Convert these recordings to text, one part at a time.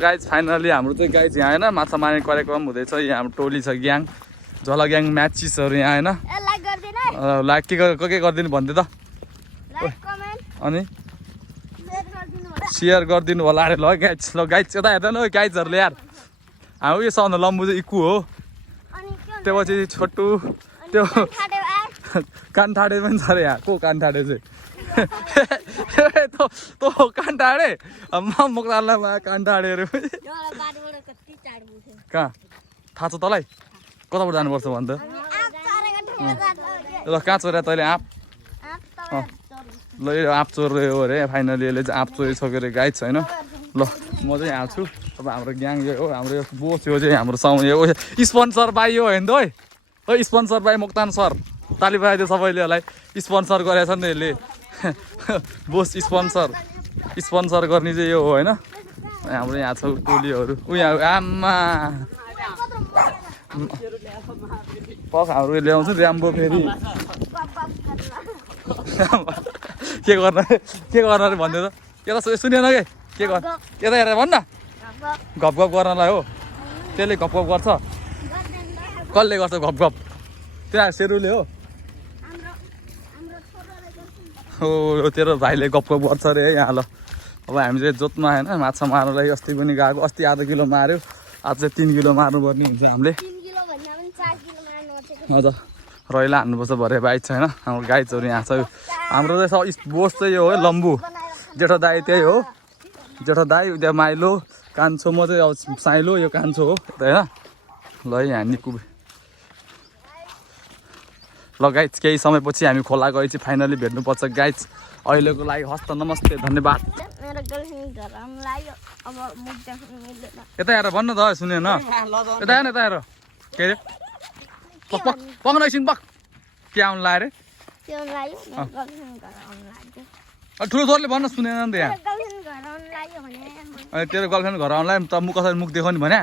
Guys finally हाम्रो चाहिँ guys यहाँ होइन माछा मार्ने कार्यक्रम हुँदैछ। यहाँ हाम्रो टोली छ ग्याङ झल ग्याङ म्याचिसहरू यहाँ होइन लाइक के गरिदिनु भन्दै त अनि सेयर गरिदिनु होला अरे ल गाइज यता हेर्दैन हो गाइजहरूले यार हाम्रो यो सन लम्बु चाहिँ इक्कु हो त्यो पछि छोटु त्यो कान ठाडे पनि छ अरे यहाँ को कान ठाडे चाहिँ तो कान ठाडे मोक्तानलाई कान ठाडेहरू कहाँ थाहा छ तँलाई कताबाट जानुपर्छ भन्छ ल कहाँ चोर्या तैँले आँप ल यो आँप चोर्यो अरे फाइनली यसले चाहिँ आँप चोरिसक्यो अरे गाइज होइन ल म चाहिँ यहाँ छु अब हाम्रो ग्याङ यो हो हाम्रो यो बोस यो चाहिँ हाम्रो साउँ यो स्पोन्सर बाई यो होइन त है स्पोन्सर बाई मोक्तान सर ताली पाइदियो सबैले यसलाई स्पोन्सर गरेछ नि त यसले बोस स्पोन्सर गर्ने चाहिँ यो हो होइन हाम्रो यहाँ छ टोलीहरू यहाँ आमा पक हाम्रो ल्याउँछ ऱ्याम्बो फेरि के गर्न अरे भन्दै त यता सुनेन के गर यता हेरेर भन्न गफ गर्नलाई हो त्यसले गफ गर्छ कसले गर्छ गफ त्यहाँ सेरुले हो हो तेरो भाइले गफ गर्छ अरे यहाँ ल अब हामी चाहिँ जोतमा होइन माछा मार्नलाई अस्ति पनि गएको अस्ति आधा किलो मार्यो आज चाहिँ 3 किलो मार्नुपर्ने हुन्छ हामीले हजुर रैला हान्नुपर्छ भरे बाइक छ होइन हाम्रो गाइजहरू यहाँ छ हाम्रो चाहिँ बोस चाहिँ यो हो लम्बु जेठो दाई त्यही हो जेठो दाई उता माइलो कान्छो म चाहिँ अब साइलो यो कान्छो हो होइन ल यहाँ निकु ल गाइज केही समयपछि हामी खोला गएपछि फाइनली भेट्नुपर्छ गाइज अहिलेको लागि हस्त नमस्ते धन्यवाद यता हेर भन्न त सुनेन यता हेर के अरे पक्न एकछिन पक के आउनु लाग्यो अरे ठुलो थोरले भन्न सुनेन नि त यहाँ तेरो गर्लफ्रेन्ड घर आउनुलाई त म कसरी मुख देखाउने भने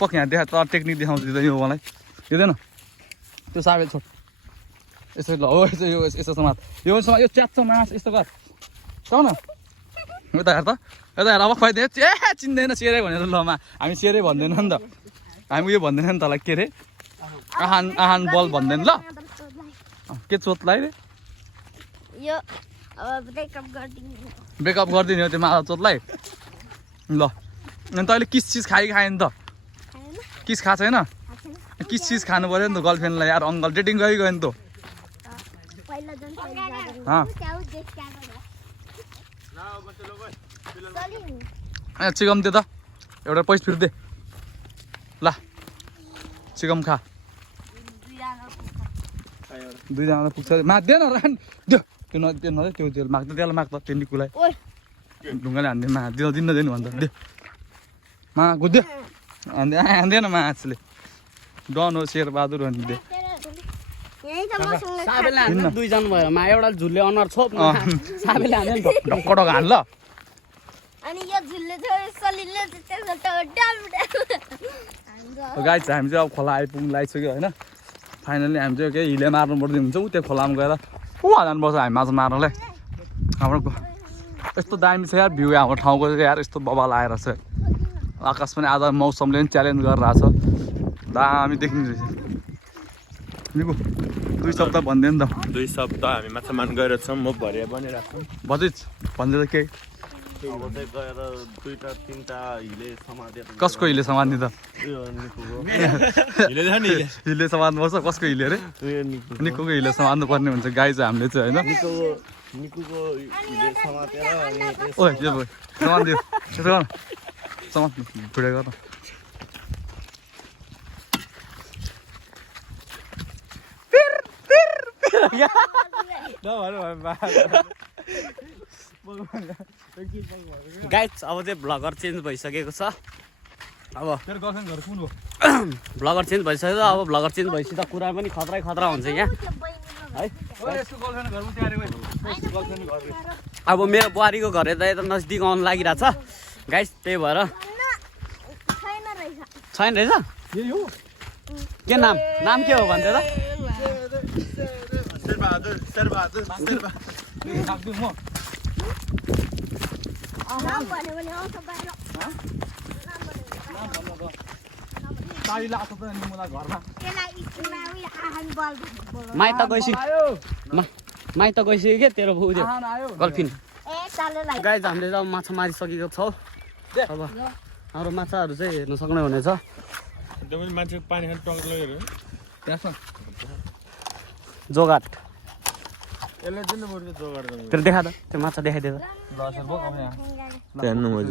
पक यहाँ देखा त टेक्निक देखाउँछु यो मलाई दिँदैन त्यो साबेल छोड यसो ल हो यसो समाज यो च्याच्छ मास यस्तो गर न यता हेर त यता हेर अब खुवाइदिए ए चिन्दैन सेरै भनेर ल हामी सेरै भन्दैन नि त हामी उयो भन्दैन नि तँलाई के अरे आहान बल भन्दैन ल के चोतलाई रे ब्रेकअप गरिदिने हो त्यो माला चोतलाई ल अनि तैँले किस चिज खाएन त किस खाएको छैन किस चिज खानु पऱ्यो नि त गर्लफ्रेन्डलाई यार अङ्कल डेटिङ गयो नि त चिकम दे त एउटा पैसा फिर्दे ल चिकम खा दुईजना पुग्छ माग्दैन त्यो त्यो माग्छ त्यसलाई माग्छ त्यो निकुलाई ढुङ्गाले हान्दैन दिन्न भन्छ दे मा गुद्यो हान्दैन माछले डन हो शेरबहादुर भनिदिए दुईजना भयो मा एउटा झुल्ले अनुहार छोप साबेले हान्यो नि त ढक्कडक हान्ल गाइस हामी चाहिँ अब खोला आइपुग्नु लागिसक्यो होइन फाइनली हामी चाहिँ केही हिले मार्नु पर्ने हुन्छ ऊ त्यो खोलामा गएर जानुपर्छ हामी माछा मार्नलाई हाम्रो यस्तो दामी छ यार भ्यू हाम्रो ठाउँको यार यस्तो बबाल आएर छ आकाश पनि आज मौसमले पनि च्यालेन्ज गरिरहेछ दामी देख्ने रहेछ निको 2 शब्द भन्दैन त 2 शब्द हामी माछा मार्न गएर छौँ म भरिया बनिरहेको छु भजिज भन्दै त के अब चाहिँ गएर 2टा 3टा हिले समातेर कसको हिले समात्ने त यो निकुको हिले छ नि हिले समात्नुपर्छ कसको हिले रे निकुको हिले समात्नु पर्ने हुन्छ गाई चाहिँ हामीले चाहिँ होइन निकुको हिले समातेर अनि ओइ यो समात्दियो त्यसो गर्न समात्नु भिडियो गर गाइस अब चाहिँ भ्लगर चेन्ज भइसकेको छ अब तेरो गर्लफ्रेन्ड घर कुन हो भ्लगर चेन्ज भइसक्यो अब भ्लगर चेन्ज भएपछि त कुरा पनि खतरा हुन्छ यहाँ है यसको गर्लफ्रेन्ड घर उति आरे गर्लफ्रेन्ड घर अब मेरो बुहारीको घर यता नजिक आउनु लागिरहेछ गाइस त्यही भएर छैन रहेछ यही हो के नाम के हो भन्छ त शेरबहादुर राख्दिउँ म चाबी लाग्छ त नि मलाई घरमा माइत गइसक्यो के तेरो बुझ्यो गर्लफ्रेन्ड गाइज हामीले त माछा मारिसकेको छौँ अब हाम्रो माछाहरू चाहिँ हेर्नु सक्ने हुनेछ मान्छे पानी खान टक्कर लगेर त्यहाँ जोगाट यसलाई चाहिँ बरु जोगाड गर्नु तेरो देखा त त्यो माछा देखाइदिए त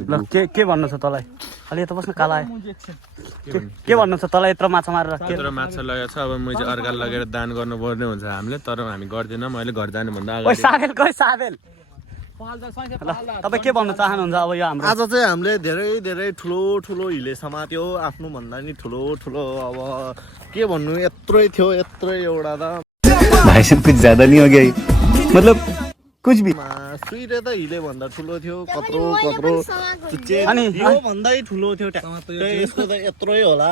ल के भन्नु छ तँलाई अलि यता बस्नु काला आयो के भन्नु छ तँलाई यत्रो माछा मारेर के तर माछा लगेको छ अब मैले चाहिँ अर्का लगेर दान गर्नुपर्ने हुन्छ हामीले तर हामी गर्दैनौँ मैले घर जानुभन्दा ओइ अगाडि साबेल साबेल ल तपाईँ के भन्नु चाहनुहुन्छ अब यो हाम्रो आज चाहिँ हामीले धेरै ठुलो हिले समात्यो आफ्नो भन्दा नि ठुलो अब के भन्नु यत्रै थियो यत्रै एउटा त भाई साहब कुछ ज्यादा नहीं हो गया ये? मतलब कुछ भी सुइरे त हिले भन्दा ठुलो थियो कत्रो अनि यो भन्दै ठुलो थियो यसको त यत्रै होला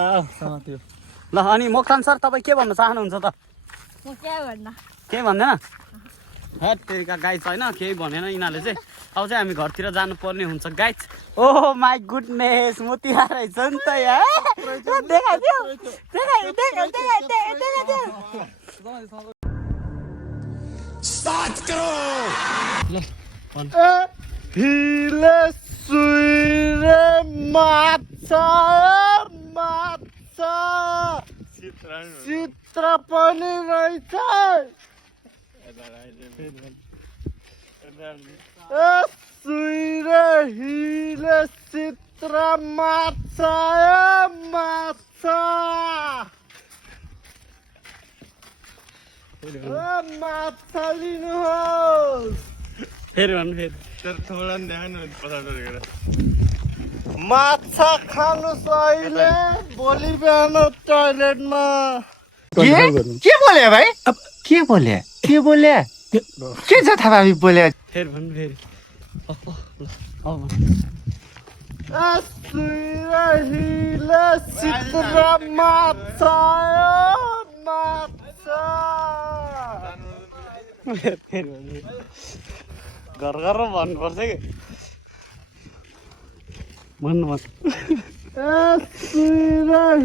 ल अनि मोक्तान सर तपाईँ के भन्न चाहनुहुन्छ त केही भन्दैन हट तेरिका गाइज होइन केही भनेन यिनीहरूले चाहिँ अब चाहिँ हामी घरतिर जानुपर्ने हुन्छ गाइज ओह माई गुडनेस मोतिया रहेछ नि त हिले सुइरे माछा चित्र पनि रहेछ सुइरे हिले चित्र माछा माछा लिनुहोस् फेरि भन्नु फेरि माछा खानुहोस् अहिले भोलि बिहान टोइलेटमा के बोले भाई अब के बोले के छ थाहा भाभी बोले फेरि भन्नु फेरि हिले चित्र माछा फेरि भन्नु घर भन्नुपर्छ कि भन्नु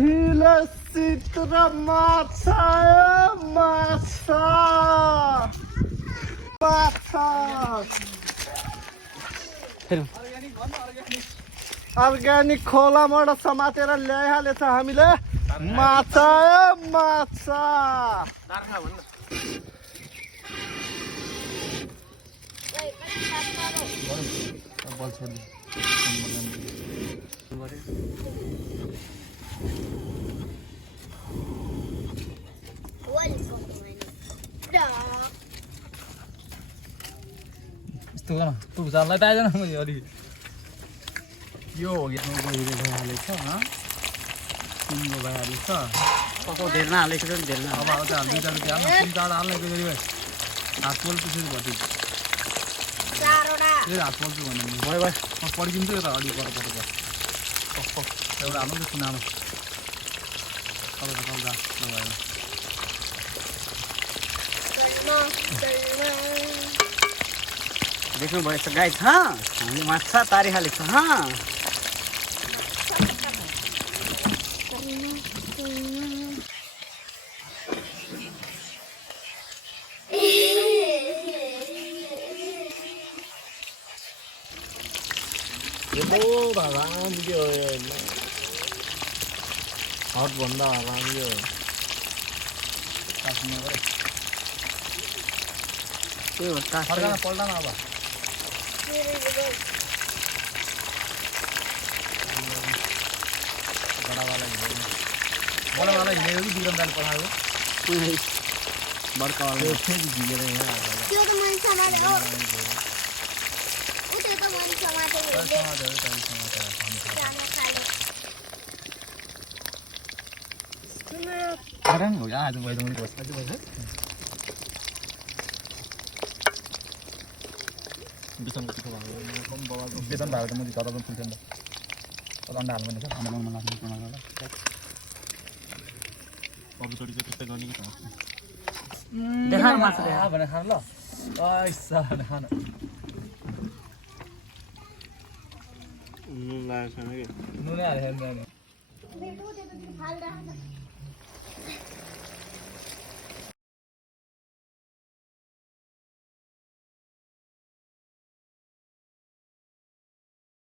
हिले चित्र माछा अर्ग्यानिक खोलाबाट समातेर ल्याइहालेछ हामीले माछा यस्तो गर तँ झारलाई त आइज न मैले अलिक यो हो कि गहिरो भइहालेको छ तिम्रो भइहालेको छ कसो धेरै नहालेको छ नि धेरै अब आउँछ हामी दुईवटा रुपियाँ हाल्नु तिन चारवटा हाल्ने गरी भाइ हात पोल त्यसरी भर्छु फेरि हात पोल्छु भने भयो भाइ म पड्किन्छु यता अलिक पर एउटा हाल्नु त्यसको नाम तपाईँको भयो देख्नु भएछ गाइस हामीले माछा तारिहालेको छ हटभन्दा राम्रो त्यही हो पल्टा न अब बडावाला हिँडेको कि बिक्रम दाले पठाएको बर्खावाला फेरि झिलेर आज भइदिनु पर्छ बेतन भएको त मैले घर पनि फुल्थेँ नि त अन्डा हाल्नु भने अन्डा मङमा लाग्नु अबचोटि चाहिँ त्यस्तै गर्ने कि देखा माछा देखा भने खानु ल खान नुन लागेको छैन कि नुनै हालेर त्यो त्यतातिर फालिरहेको छ